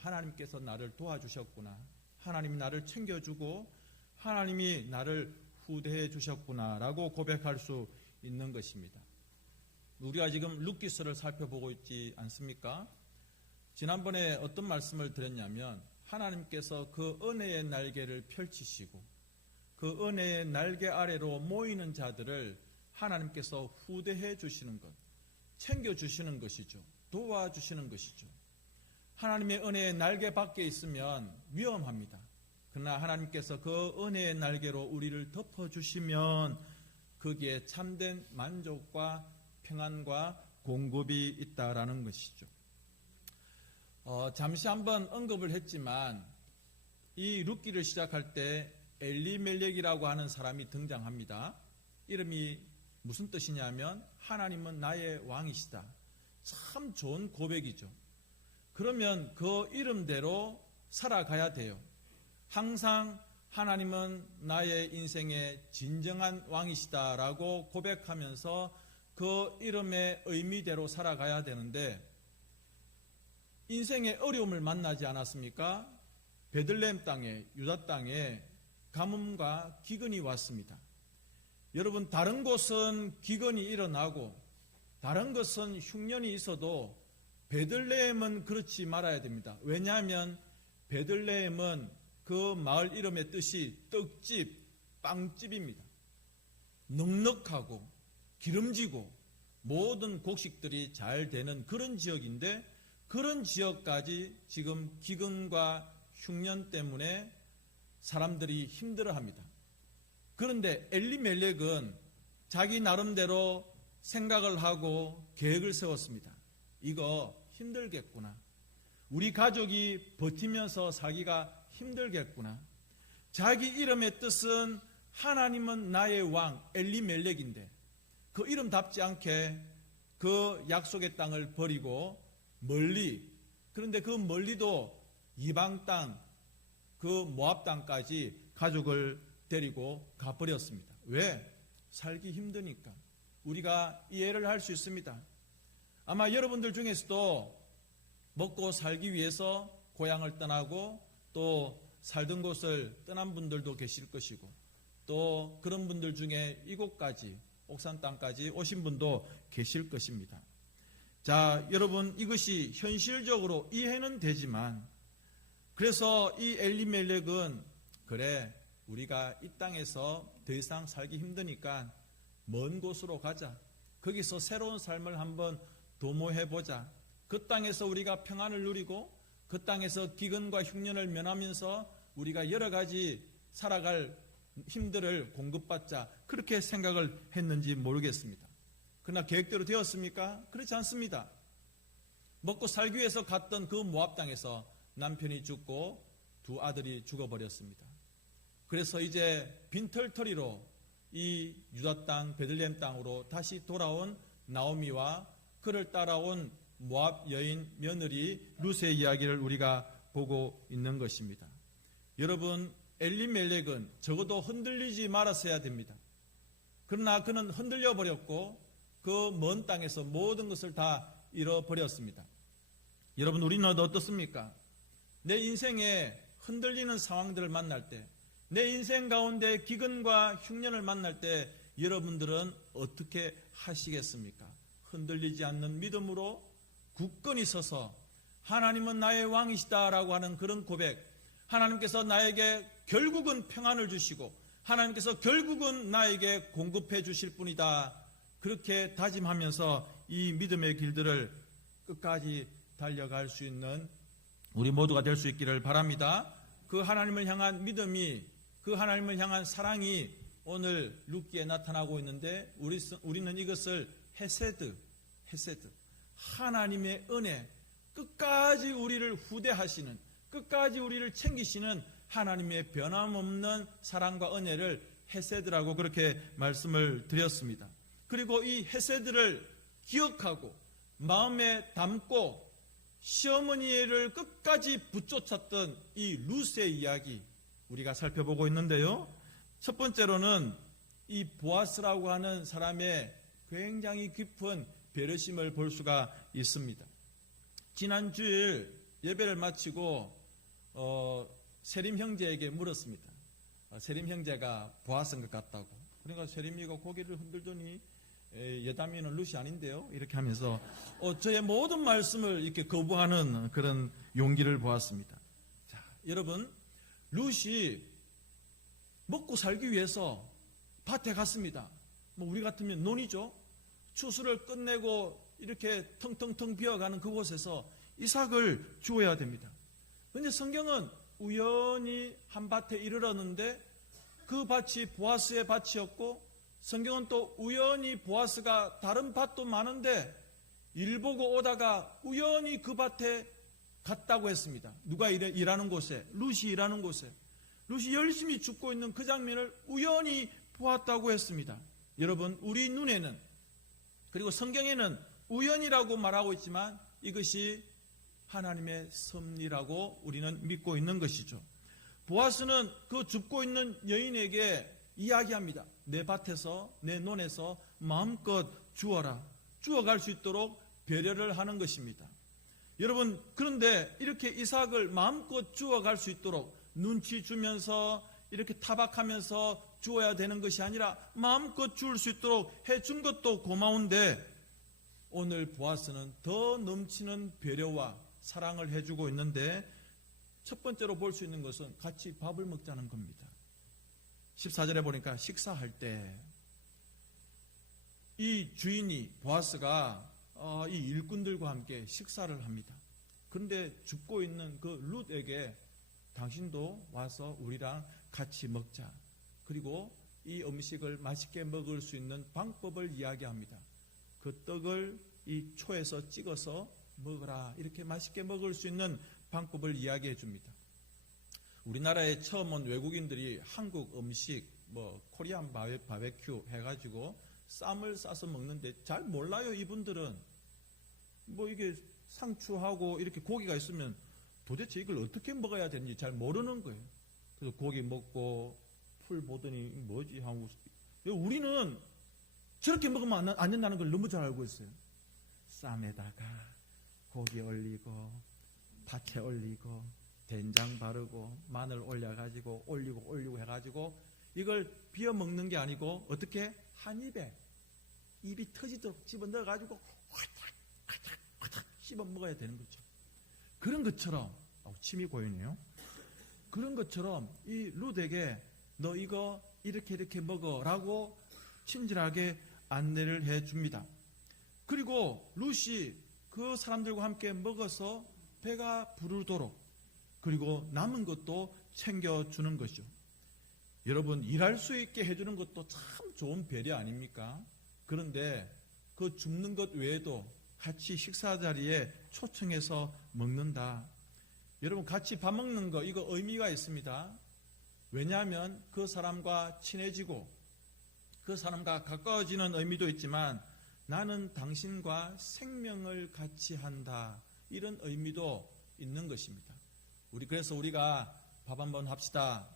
하나님께서 나를 도와주셨구나. 하나님이 나를 챙겨주고 하나님이 나를 후대해 주셨구나라고 고백할 수 있는 것입니다. 우리가 지금 룻기서를 살펴보고 있지 않습니까? 지난번에 어떤 말씀을 드렸냐면 하나님께서 그 은혜의 날개를 펼치시고 그 은혜의 날개 아래로 모이는 자들을 하나님께서 후대해 주시는 것, 챙겨주시는 것이죠. 도와주시는 것이죠. 하나님의 은혜의 날개 밖에 있으면 위험합니다. 그러나 하나님께서 그 은혜의 날개로 우리를 덮어주시면 거기에 참된 만족과 평안과 공급이 있다라는 것이죠. 잠시 한번 언급을 했지만 이 룻기를 시작할 때 엘리멜렉이라고 하는 사람이 등장합니다. 이름이 무슨 뜻이냐면 하나님은 나의 왕이시다. 참 좋은 고백이죠. 그러면 그 이름대로 살아가야 돼요. 항상 하나님은 나의 인생의 진정한 왕이시다라고 고백하면서 그 이름의 의미대로 살아가야 되는데 인생의 어려움을 만나지 않았습니까? 베들레헴 땅에, 유다 땅에 가뭄과 기근이 왔습니다. 여러분, 다른 곳은 기근이 일어나고 다른 것은 흉년이 있어도 베들레헴은 그렇지 말아야 됩니다. 왜냐하면 베들레헴은 그 마을 이름의 뜻이 떡집, 빵집입니다. 넉넉하고 기름지고 모든 곡식들이 잘 되는 그런 지역인데 그런 지역까지 지금 기근과 흉년 때문에 사람들이 힘들어합니다. 그런데 엘리멜렉은 자기 나름대로 생각을 하고 계획을 세웠습니다. 이거 힘들겠구나. 우리 가족이 버티면서 살기가 힘들겠구나. 자기 이름의 뜻은 하나님은 나의 왕 엘리멜렉인데 그 이름답지 않게 그 약속의 땅을 버리고 멀리, 그런데 그 멀리도 이방 땅, 그 모압 땅까지 가족을 데리고 가버렸습니다. 왜? 살기 힘드니까. 우리가 이해를 할 수 있습니다. 아마 여러분들 중에서도 먹고 살기 위해서 고향을 떠나고 또 살던 곳을 떠난 분들도 계실 것이고 또 그런 분들 중에 이곳까지 옥산 땅까지 오신 분도 계실 것입니다. 자, 여러분, 이것이 현실적으로 이해는 되지만 그래서 이 엘리멜렉은 그래, 우리가 이 땅에서 더 이상 살기 힘드니까 먼 곳으로 가자. 거기서 새로운 삶을 한번 도모해보자. 그 땅에서 우리가 평안을 누리고 그 땅에서 기근과 흉년을 면하면서 우리가 여러 가지 살아갈 힘들을 공급받자. 그렇게 생각을 했는지 모르겠습니다. 그러나 계획대로 되었습니까? 그렇지 않습니다. 먹고 살기 위해서 갔던 그 모압 땅에서 남편이 죽고 두 아들이 죽어버렸습니다. 그래서 이제 빈털터리로 이 유다 땅, 베들레헴 땅으로 다시 돌아온 나오미와 그를 따라온 모압 여인 며느리 룻의 이야기를 우리가 보고 있는 것입니다. 여러분, 엘리멜렉은 적어도 흔들리지 말았어야 됩니다. 그러나 그는 흔들려 버렸고 그 먼 땅에서 모든 것을 다 잃어버렸습니다. 여러분, 우리는 어떻습니까? 내 인생에 흔들리는 상황들을 만날 때, 내 인생 가운데 기근과 흉년을 만날 때 여러분들은 어떻게 하시겠습니까? 흔들리지 않는 믿음으로 굳건히 서서 하나님은 나의 왕이시다라고 하는 그런 고백, 하나님께서 나에게 결국은 평안을 주시고 하나님께서 결국은 나에게 공급해 주실 분이다. 그렇게 다짐하면서 이 믿음의 길들을 끝까지 달려갈 수 있는 우리 모두가 될 수 있기를 바랍니다. 그 하나님을 향한 믿음이, 그 하나님을 향한 사랑이 오늘 룻기에 나타나고 있는데 우리는 이것을 헤세드, 하나님의 은혜, 끝까지 우리를 후대하시는, 끝까지 우리를 챙기시는 하나님의 변함없는 사랑과 은혜를 헤세드라고 그렇게 말씀을 드렸습니다. 그리고 이 헤세드를 기억하고 마음에 담고 시어머니를 끝까지 붙쫓았던 이 룻의 이야기 우리가 살펴보고 있는데요. 첫 번째로는 이 보아스라고 하는 사람의 굉장히 깊은 배려심을 볼 수가 있습니다. 지난 주일 예배를 마치고 세림 형제에게 물었습니다. 세림 형제가 보았은 것 같다고. 그러니까 세림이가 고개를 흔들더니 여담이는 룻이 아닌데요, 이렇게 하면서 저의 모든 말씀을 이렇게 거부하는 그런 용기를 보았습니다. 자, 여러분, 룻이 먹고 살기 위해서 밭에 갔습니다. 뭐 우리 같으면 논이죠. 추수를 끝내고 이렇게 텅텅텅 비어가는 그곳에서 이삭을 주어야 됩니다. 그런데 성경은 우연히 한 밭에 이르렀는데 그 밭이 보아스의 밭이었고, 성경은 또 우연히 보아스가 다른 밭도 많은데 일 보고 오다가 우연히 그 밭에 갔다고 했습니다. 누가 일하는 곳에, 룻이 일하는 곳에, 룻이 열심히 죽고 있는 그 장면을 우연히 보았다고 했습니다. 여러분, 우리 눈에는, 그리고 성경에는 우연이라고 말하고 있지만 이것이 하나님의 섭리라고 우리는 믿고 있는 것이죠. 보아스는 그 죽고 있는 여인에게 이야기합니다. 내 밭에서, 내 논에서 마음껏 주어라. 주어갈 수 있도록 배려를 하는 것입니다. 여러분, 그런데 이렇게 이삭을 마음껏 주어갈 수 있도록 눈치 주면서 이렇게 타박하면서 주어야 되는 것이 아니라 마음껏 주울 수 있도록 해준 것도 고마운데, 오늘 보아스는 더 넘치는 배려와 사랑을 해주고 있는데, 첫 번째로 볼 수 있는 것은 같이 밥을 먹자는 겁니다. 14절에 보니까 식사할 때 이 주인이, 보아스가 이 일꾼들과 함께 식사를 합니다. 그런데 죽고 있는 그 룻에게 당신도 와서 우리랑 같이 먹자. 그리고 이 음식을 맛있게 먹을 수 있는 방법을 이야기합니다. 그 떡을 이 초에서 찍어서 먹어라. 이렇게 맛있게 먹을 수 있는 방법을 이야기해 줍니다. 우리나라에 처음 온 외국인들이 한국 음식, 코리안 바베큐 해가지고 쌈을 싸서 먹는데 잘 몰라요, 이분들은. 이게 상추하고 이렇게 고기가 있으면 도대체 이걸 어떻게 먹어야 되는지 잘 모르는 거예요. 그래서 고기 먹고 풀 보더니 뭐지 하고, 우리는 저렇게 먹으면 안 된다는 걸 너무 잘 알고 있어요. 쌈에다가 고기 올리고 파채 올리고 된장 바르고 마늘 올려가지고 올리고 해가지고 이걸 비워 먹는 게 아니고 어떻게 한 입에 입이 터지도록 집어 넣어가지고 화탁 씹어 먹어야 되는 거죠. 그런 것처럼, 침이 고이네요. 그런 것처럼 이 룻에게 너 이거 이렇게 먹어라고 친절하게 안내를 해줍니다. 그리고 룻이 그 사람들과 함께 먹어서 배가 부르도록, 그리고 남은 것도 챙겨주는 것이죠. 여러분, 일할 수 있게 해주는 것도 참 좋은 배려 아닙니까? 그런데 그 줍는 것 외에도 같이 식사 자리에 초청해서 먹는다. 여러분, 같이 밥 먹는 거, 이거 의미가 있습니다. 왜냐하면 그 사람과 친해지고 그 사람과 가까워지는 의미도 있지만, 나는 당신과 생명을 같이 한다, 이런 의미도 있는 것입니다. 그래서 우리가 밥 한번 합시다,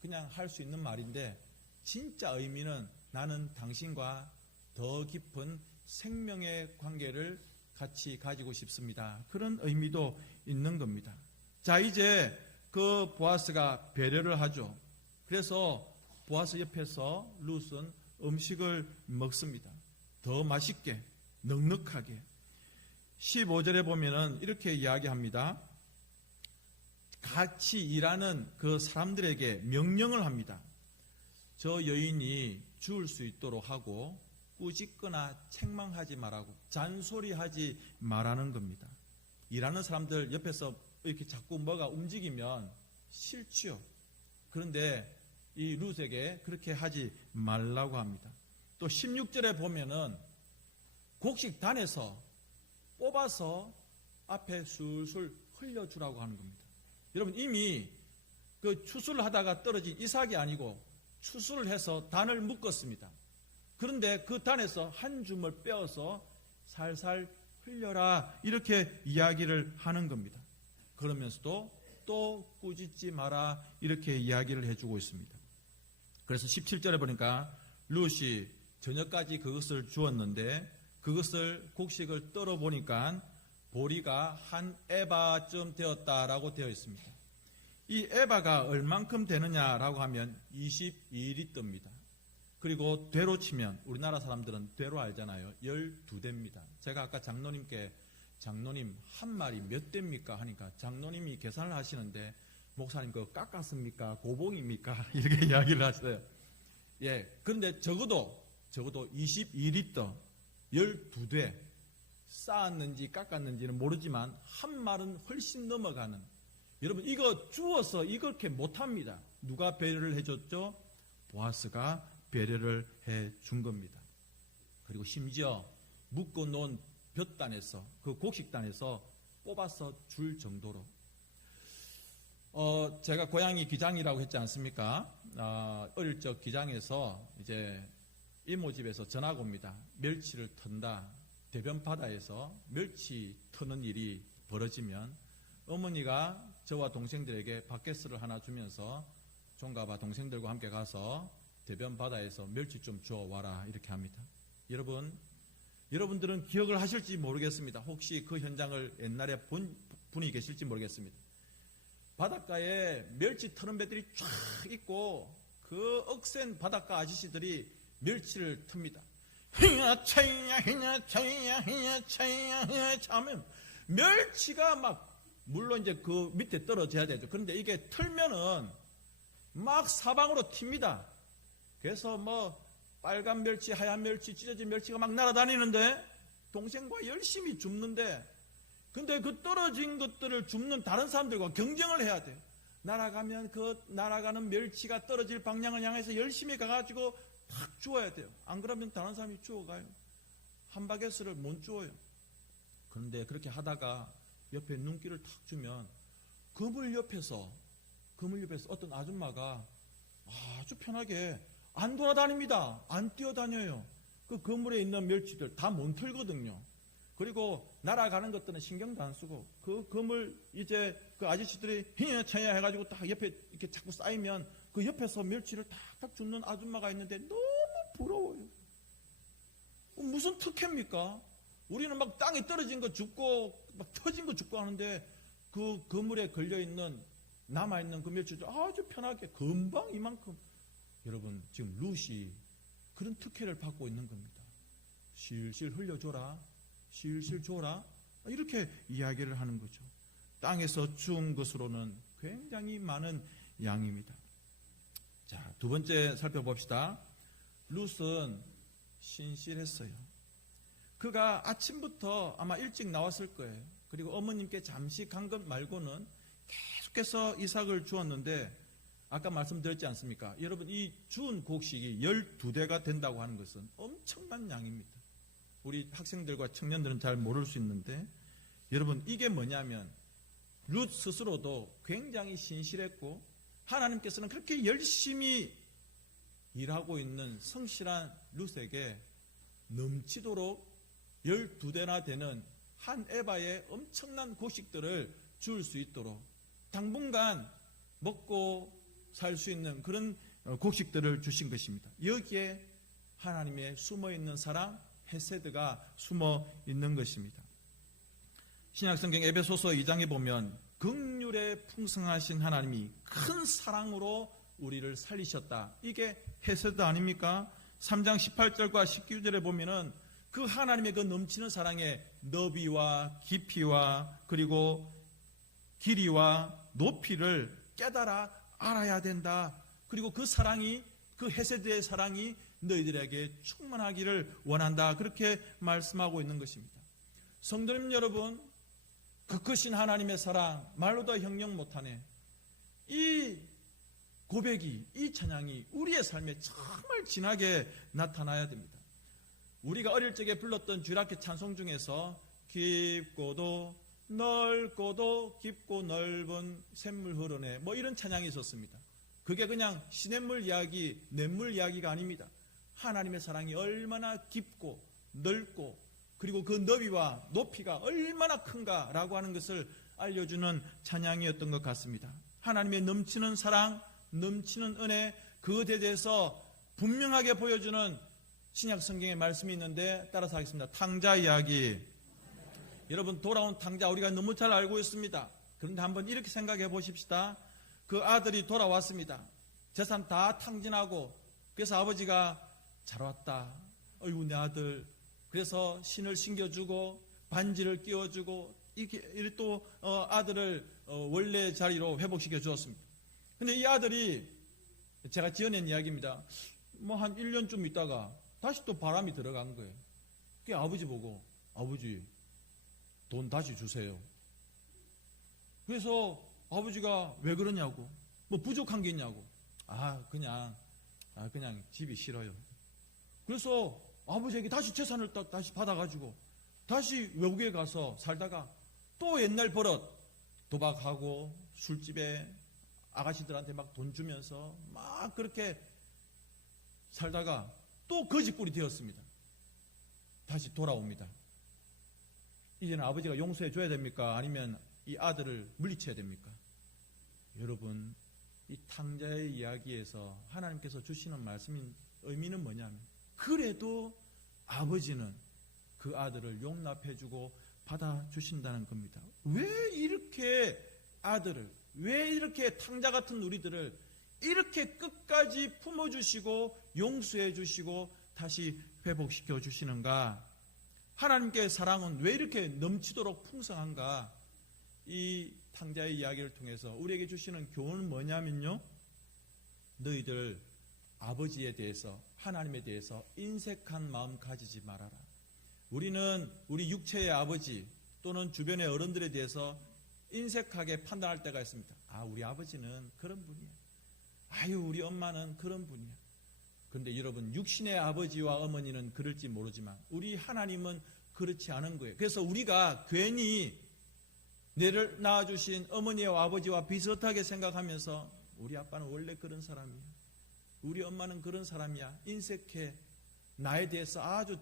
그냥 할 수 있는 말인데, 진짜 의미는 나는 당신과 더 깊은 생명의 관계를 같이 가지고 싶습니다, 그런 의미도 있는 겁니다. 자, 이제 그 보아스가 배려를 하죠. 그래서 보아스 옆에서 룻은 음식을 먹습니다. 더 맛있게, 넉넉하게. 15절에 보면은 이렇게 이야기합니다. 같이 일하는 그 사람들에게 명령을 합니다. 저 여인이 죽을 수 있도록 하고 꾸짖거나 책망하지 말라고, 잔소리하지 말라는 겁니다. 일하는 사람들 옆에서 이렇게 자꾸 뭐가 움직이면 싫지요. 그런데 이 룻에게 그렇게 하지 말라고 합니다. 또 16절에 보면은 곡식단에서 뽑아서 앞에 술술 흘려주라고 하는 겁니다. 여러분, 이미 그 추수를 하다가 떨어진 이삭이 아니고 추수를 해서 단을 묶었습니다. 그런데 그 단에서 한 줌을 빼어서 살살 흘려라, 이렇게 이야기를 하는 겁니다. 그러면서도 또 꾸짖지 마라, 이렇게 이야기를 해주고 있습니다. 그래서 17절에 보니까 룻이 저녁까지 그것을 주었는데, 그것을 곡식을 떨어 보니까 보리가 한 에바쯤 되었다라고 되어 있습니다. 이 에바가 얼만큼 되느냐라고 하면 22리터입니다. 그리고 되로 치면 우리나라 사람들은 되로 알잖아요. 12대입니다. 제가 아까 장로님께 장로님 한 마리 몇 대입니까 하니까 장로님이 계산을 하시는데 목사님 그거 깎았습니까? 고봉입니까? 이렇게 이야기를 하시어요. 예, 그런데 적어도 22리터 12대 쌓았는지 깎았는지는 모르지만 한 말은 훨씬 넘어가는, 여러분 이거 주워서 이렇게 못합니다. 누가 배려를 해줬죠? 보아스가 배려를 해준 겁니다. 그리고 심지어 묶어놓은 볕단에서 그 곡식단에서 뽑아서 줄 정도로 제가 고향이 기장이라고 했지 않습니까? 어릴 적 기장에서 이제 이모 집에서 전화가 옵니다. 멸치를 턴다. 대변 바다에서 멸치 터는 일이 벌어지면 어머니가 저와 동생들에게 바켓스를 하나 주면서 종가봐 동생들과 함께 가서 대변 바다에서 멸치 좀 주워와라 이렇게 합니다. 여러분들은 기억을 하실지 모르겠습니다. 혹시 그 현장을 옛날에 본 분이 계실지 모르겠습니다. 바닷가에 멸치 터는 배들이 쫙 있고 그 억센 바닷가 아저씨들이 멸치를 틉니다. 히야차이야 히야차이야 히야차이야 히야차 하면 멸치가 막 물론 이제 그 밑에 떨어져야 되죠. 그런데 이게 틀면은 막 사방으로 튑니다. 그래서 뭐 빨간 멸치, 하얀 멸치, 찢어진 멸치가 막 날아다니는데 동생과 열심히 줍는데 근데 그 떨어진 것들을 줍는 다른 사람들과 경쟁을 해야 돼요. 날아가면 그 날아가는 멸치가 떨어질 방향을 향해서 열심히 가가지고 탁 주워야 돼요. 안 그러면 다른 사람이 주워가요. 한 바게스를 못 주워요. 그런데 그렇게 하다가 옆에 눈길을 탁 주면 그물 옆에서 어떤 아줌마가 아주 편하게 안 돌아다닙니다. 안 뛰어다녀요. 그 그물에 있는 멸치들 다 못 털거든요. 그리고 날아가는 것들은 신경도 안 쓰고 그 그물 이제 그 아저씨들이 히야차야 해가지고 딱 옆에 이렇게 자꾸 쌓이면 그 옆에서 멸치를 탁탁 줍는 아줌마가 있는데 너무 부러워요. 무슨 특혜입니까? 우리는 막 땅에 떨어진 거 줍고 막 터진 거 줍고 하는데 그 그물에 걸려있는 남아있는 그 멸치들 아주 편하게 금방 이만큼. 여러분 지금 룻이 그런 특혜를 받고 있는 겁니다. 실실 흘려줘라. 실실 줘라. 이렇게 이야기를 하는 거죠. 땅에서 주운 것으로는 굉장히 많은 양입니다. 자, 두 번째 살펴봅시다. 룻은 신실했어요. 그가 아침부터 아마 일찍 나왔을 거예요. 그리고 어머님께 잠시 간 것 말고는 계속해서 이삭을 주었는데 아까 말씀드렸지 않습니까? 여러분 이 주운 곡식이 12대가 된다고 하는 것은 엄청난 양입니다. 우리 학생들과 청년들은 잘 모를 수 있는데 여러분 이게 뭐냐면 룻 스스로도 굉장히 신실했고 하나님께서는 그렇게 열심히 일하고 있는 성실한 룻에게 넘치도록 12대나 되는 한 에바의 엄청난 곡식들을 줄 수 있도록 당분간 먹고 살 수 있는 그런 곡식들을 주신 것입니다. 여기에 하나님의 숨어있는 사랑, 헤세드가 숨어 있는 것입니다. 신약성경 에베소서 2장에 보면 긍휼에 풍성하신 하나님이 큰 사랑으로 우리를 살리셨다. 이게 헤세드 아닙니까? 3장 18절과 19절에 보면은 그 하나님의 그 넘치는 사랑의 너비와 깊이와 그리고 길이와 높이를 깨달아 알아야 된다. 그리고 그 사랑이 그 헤세드의 사랑이 너희들에게 충만하기를 원한다. 그렇게 말씀하고 있는 것입니다. 성도님 여러분, 그 크신 하나님의 사랑 말로도 형용 못하네. 이 고백이, 이 찬양이 우리의 삶에 정말 진하게 나타나야 됩니다. 우리가 어릴 적에 불렀던 주일학교 찬송 중에서 깊고도 넓고도 깊고 넓은 샘물 흐르네 뭐 이런 찬양이 있었습니다. 그게 그냥 시냇물 이야기, 냇물 이야기가 아닙니다. 하나님의 사랑이 얼마나 깊고 넓고 그리고 그 너비와 높이가 얼마나 큰가라고 하는 것을 알려주는 찬양이었던 것 같습니다. 하나님의 넘치는 사랑, 넘치는 은혜, 그것에 대해서 분명하게 보여주는 신약 성경의 말씀이 있는데 따라서 하겠습니다. 탕자 이야기. 여러분, 돌아온 탕자 우리가 너무 잘 알고 있습니다. 그런데 한번 이렇게 생각해 보십시다. 그 아들이 돌아왔습니다. 재산 다 탕진하고, 그래서 아버지가 잘 왔다. 어이구, 내 아들. 그래서 신을 신겨주고 반지를 끼워주고 이렇게 또 아들을 원래 자리로 회복시켜 주었습니다. 근데 이 아들이, 제가 지어낸 이야기입니다. 뭐 한 1년쯤 있다가 다시 또 바람이 들어간 거예요. 그게 아버지 보고, 아버지 돈 다시 주세요. 그래서 아버지가 왜 그러냐고, 뭐 부족한 게 있냐고, 그냥 집이 싫어요. 그래서 아버지에게 다시 재산을 다시 받아가지고 다시 외국에 가서 살다가 또 옛날 버릇, 도박하고 술집에 아가씨들한테 막 돈 주면서 막 그렇게 살다가 또 거지꼴이 되었습니다. 다시 돌아옵니다. 이제는 아버지가 용서해 줘야 됩니까? 아니면 이 아들을 물리쳐야 됩니까? 여러분, 이 탕자의 이야기에서 하나님께서 주시는 말씀인 의미는 뭐냐면, 그래도 아버지는 그 아들을 용납해주고 받아주신다는 겁니다. 왜 이렇게 아들을, 왜 이렇게 탕자 같은 우리들을 이렇게 끝까지 품어주시고 용서해주시고 다시 회복시켜 주시는가? 하나님께의 사랑은 왜 이렇게 넘치도록 풍성한가? 이 탕자의 이야기를 통해서 우리에게 주시는 교훈은 뭐냐면요, 너희들 아버지에 대해서, 하나님에 대해서 인색한 마음 가지지 말아라. 우리는 우리 육체의 아버지 또는 주변의 어른들에 대해서 인색하게 판단할 때가 있습니다. 우리 아버지는 그런 분이야. 우리 엄마는 그런 분이야. 그런데 여러분, 육신의 아버지와 어머니는 그럴지 모르지만 우리 하나님은 그렇지 않은 거예요. 그래서 우리가 괜히 내를 낳아주신 어머니와 아버지와 비슷하게 생각하면서 우리 아빠는 원래 그런 사람이야, 우리 엄마는 그런 사람이야, 인색해, 나에 대해서 아주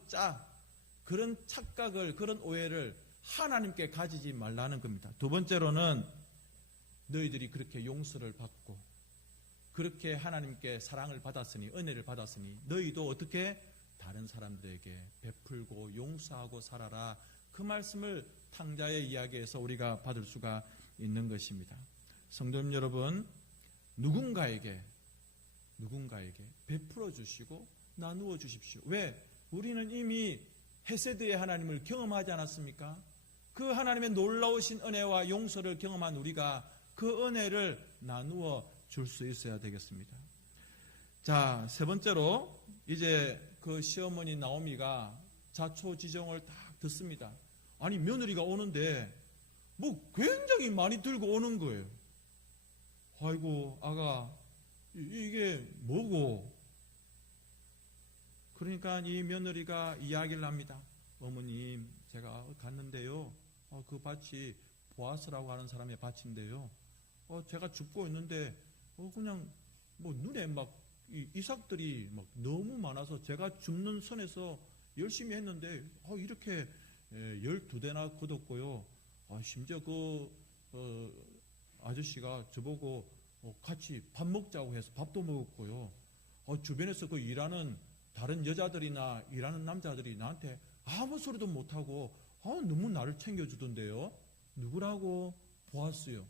그런 착각을, 그런 오해를 하나님께 가지지 말라는 겁니다. 두 번째로는 너희들이 그렇게 용서를 받고 그렇게 하나님께 사랑을 받았으니, 은혜를 받았으니 너희도 어떻게 다른 사람들에게 베풀고 용서하고 살아라. 그 말씀을 탕자의 이야기에서 우리가 받을 수가 있는 것입니다. 성도님 여러분, 누군가에게 베풀어 주시고 나누어 주십시오. 왜? 우리는 이미 헤세드의 하나님을 경험하지 않았습니까? 그 하나님의 놀라우신 은혜와 용서를 경험한 우리가 그 은혜를 나누어 줄 수 있어야 되겠습니다. 자, 세 번째로 이제 그 시어머니 나오미가 자초지종을 딱 듣습니다. 아니, 며느리가 오는데 뭐 굉장히 많이 들고 오는 거예요. 아이고, 아가, 이게 뭐고? 그러니까 이 며느리가 이야기를 합니다. 어머님, 제가 갔는데요, 그 밭이 보아스라고 하는 사람의 밭인데요, 제가 줍고 있는데 그냥 뭐 눈에 막 이삭들이 막 너무 많아서 제가 줍는 선에서 열심히 했는데 이렇게 12대나 거뒀고요. 심지어 그 아저씨가 저보고 같이 밥 먹자고 해서 밥도 먹었고요. 주변에서 그 일하는 다른 여자들이나 일하는 남자들이 나한테 아무 소리도 못하고 너무 나를 챙겨주던데요. 누구라고? 보아스요.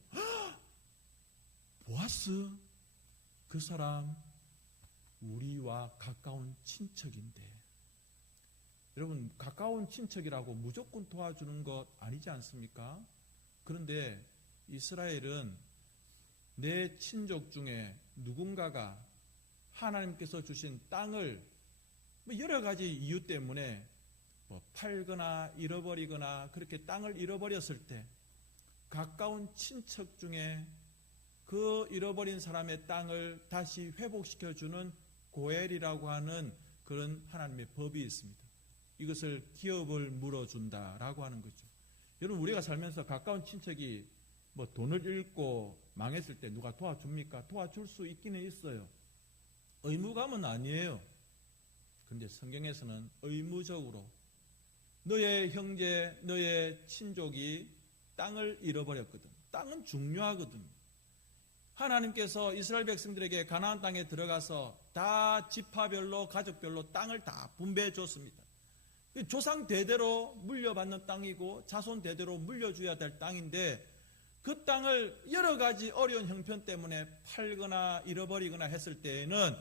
보아스? 그 사람 우리와 가까운 친척인데. 여러분, 가까운 친척이라고 무조건 도와주는 것 아니지 않습니까? 그런데 이스라엘은 내 친족 중에 누군가가 하나님께서 주신 땅을 여러 가지 이유 때문에 팔거나 잃어버리거나 그렇게 땅을 잃어버렸을 때 가까운 친척 중에 그 잃어버린 사람의 땅을 다시 회복시켜주는 고엘이라고 하는 그런 하나님의 법이 있습니다. 이것을 기업을 물어준다라고 하는 거죠. 여러분, 우리가 살면서 가까운 친척이 돈을 잃고 망했을 때 누가 도와줍니까? 도와줄 수 있기는 있어요. 의무감은 아니에요. 그런데 성경에서는 의무적으로 너의 형제, 너의 친족이 땅을 잃어버렸거든. 땅은 중요하거든. 하나님께서 이스라엘 백성들에게 가나안 땅에 들어가서 다 지파별로, 가족별로 땅을 다 분배해 줬습니다. 조상 대대로 물려받는 땅이고 자손 대대로 물려줘야 될 땅인데 그 땅을 여러 가지 어려운 형편 때문에 팔거나 잃어버리거나 했을 때에는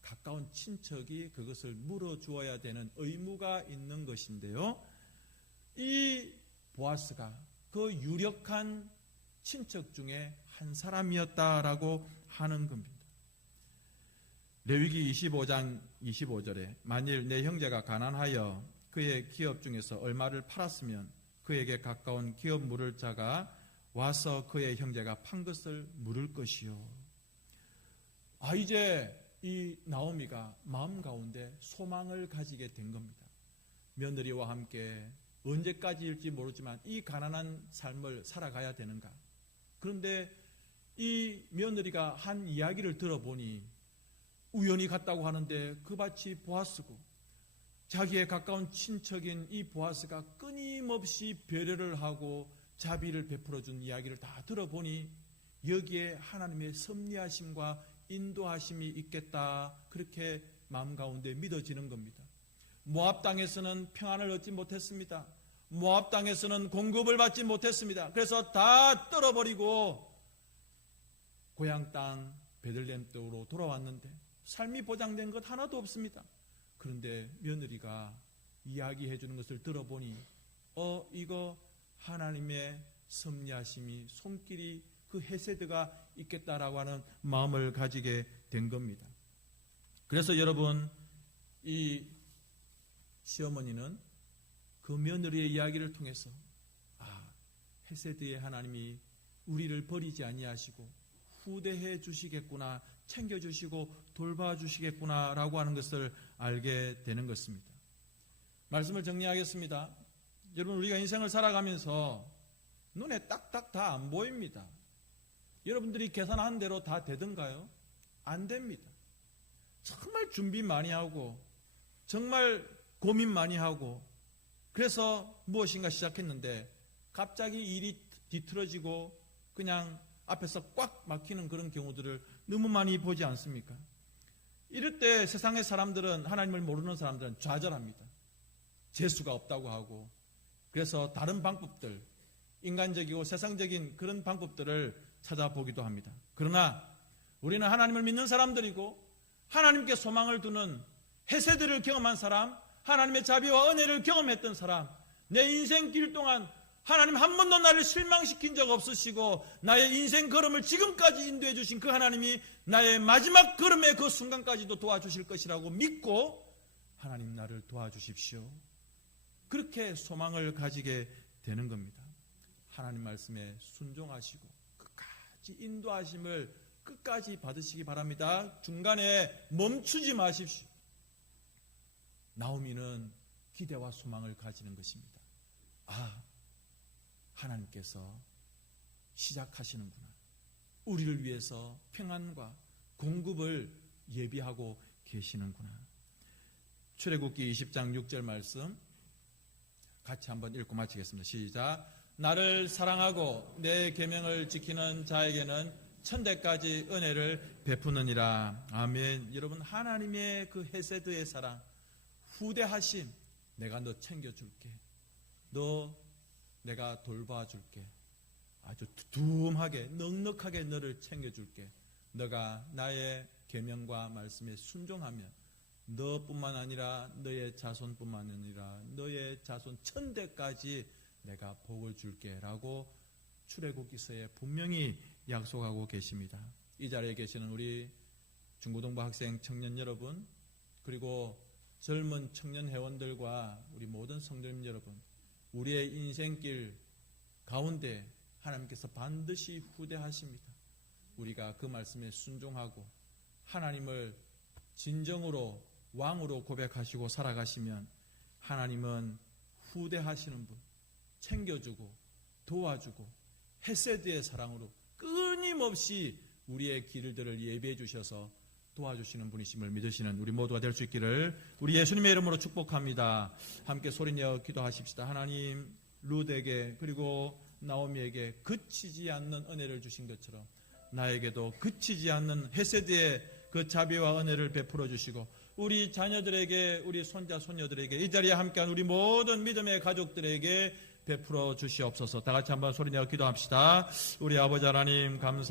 가까운 친척이 그것을 물어주어야 되는 의무가 있는 것인데요. 이 보아스가 그 유력한 친척 중에 한 사람이었다라고 하는 겁니다. 레위기 25장 25절에 만일 내 형제가 가난하여 그의 기업 중에서 얼마를 팔았으면 그에게 가까운 기업 물을 자가 와서 그의 형제가 판 것을 물을 것이요. 이제 이 나오미가 마음 가운데 소망을 가지게 된 겁니다. 며느리와 함께 언제까지일지 모르지만 이 가난한 삶을 살아가야 되는가. 그런데 이 며느리가 한 이야기를 들어보니 우연히 갔다고 하는데 그 밭이 보아스고 자기의 가까운 친척인 이 보아스가 끊임없이 배려를 하고 자비를 베풀어준 이야기를 다 들어보니 여기에 하나님의 섭리하심과 인도하심이 있겠다, 그렇게 마음 가운데 믿어지는 겁니다. 모압 땅에서는 평안을 얻지 못했습니다. 모압 땅에서는 공급을 받지 못했습니다. 그래서 다 떨어버리고 고향 땅 베들레헴 땅으로 돌아왔는데 삶이 보장된 것 하나도 없습니다. 그런데 며느리가 이야기해 주는 것을 들어보니 이거 하나님의 섭리하심이 손길이 그 헤세드가 있겠다라고 하는 마음을 가지게 된 겁니다. 그래서 여러분, 이 시어머니는 그 며느리의 이야기를 통해서 헤세드의 하나님이 우리를 버리지 아니하시고 후대해 주시겠구나, 챙겨주시고 돌봐주시겠구나라고 하는 것을 알게 되는 것입니다. 말씀을 정리하겠습니다. 여러분, 우리가 인생을 살아가면서 눈에 딱딱 다 안 보입니다. 여러분들이 계산한 대로 다 되던가요? 안 됩니다. 정말 준비 많이 하고 정말 고민 많이 하고 그래서 무엇인가 시작했는데 갑자기 일이 뒤틀어지고 그냥 앞에서 꽉 막히는 그런 경우들을 너무 많이 보지 않습니까? 이럴 때 세상의 사람들은, 하나님을 모르는 사람들은 좌절합니다. 재수가 없다고 하고, 그래서 다른 방법들, 인간적이고 세상적인 그런 방법들을 찾아보기도 합니다. 그러나 우리는 하나님을 믿는 사람들이고 하나님께 소망을 두는 헤세드를 경험한 사람, 하나님의 자비와 은혜를 경험했던 사람, 내 인생길 동안 하나님 한 번도 나를 실망시킨 적 없으시고 나의 인생 걸음을 지금까지 인도해 주신 그 하나님이 나의 마지막 걸음의 그 순간까지도 도와주실 것이라고 믿고 하나님 나를 도와주십시오, 그렇게 소망을 가지게 되는 겁니다. 하나님 말씀에 순종하시고 끝까지 인도하심을 끝까지 받으시기 바랍니다. 중간에 멈추지 마십시오. 나오미는 기대와 소망을 가지는 것입니다. 하나님께서 시작하시는구나. 우리를 위해서 평안과 공급을 예비하고 계시는구나. 출애굽기 20장 6절 말씀 같이 한번 읽고 마치겠습니다. 시작. 나를 사랑하고 내 계명을 지키는 자에게는 천대까지 은혜를 베푸느니라. 아멘. 여러분, 하나님의 그 헤세드의 사랑, 후대하심, 내가 너 챙겨줄게, 내가 돌봐줄게, 아주 두툼하게 넉넉하게 너를 챙겨줄게, 너가 나의 계명과 말씀에 순종하면 너뿐만 아니라 너의 자손뿐만 아니라 너의 자손 천대까지 내가 복을 줄게 라고 출애굽기서에 분명히 약속하고 계십니다. 이 자리에 계시는 우리 중고등부 학생 청년 여러분, 그리고 젊은 청년 회원들과 우리 모든 성도님 여러분, 우리의 인생길 가운데 하나님께서 반드시 후대하십니다. 우리가 그 말씀에 순종하고 하나님을 진정으로 왕으로 고백하시고 살아가시면 하나님은 후대하시는 분, 챙겨주고 도와주고 헤세드의 사랑으로 끊임없이 우리의 길들을 예비해 주셔서 도와주시는 분이심을 믿으시는 우리 모두가 될 수 있기를 우리 예수님의 이름으로 축복합니다. 함께 소리내어 기도하십시다. 하나님, 룻에게 그리고 나오미에게 그치지 않는 은혜를 주신 것처럼 나에게도 그치지 않는 헤세드의 그 자비와 은혜를 베풀어 주시고 우리 자녀들에게, 우리 손자 손녀들에게, 이 자리에 함께한 우리 모든 믿음의 가족들에게 베풀어 주시옵소서. 다 같이 한번 소리내어 기도합시다. 우리 아버지 하나님 감사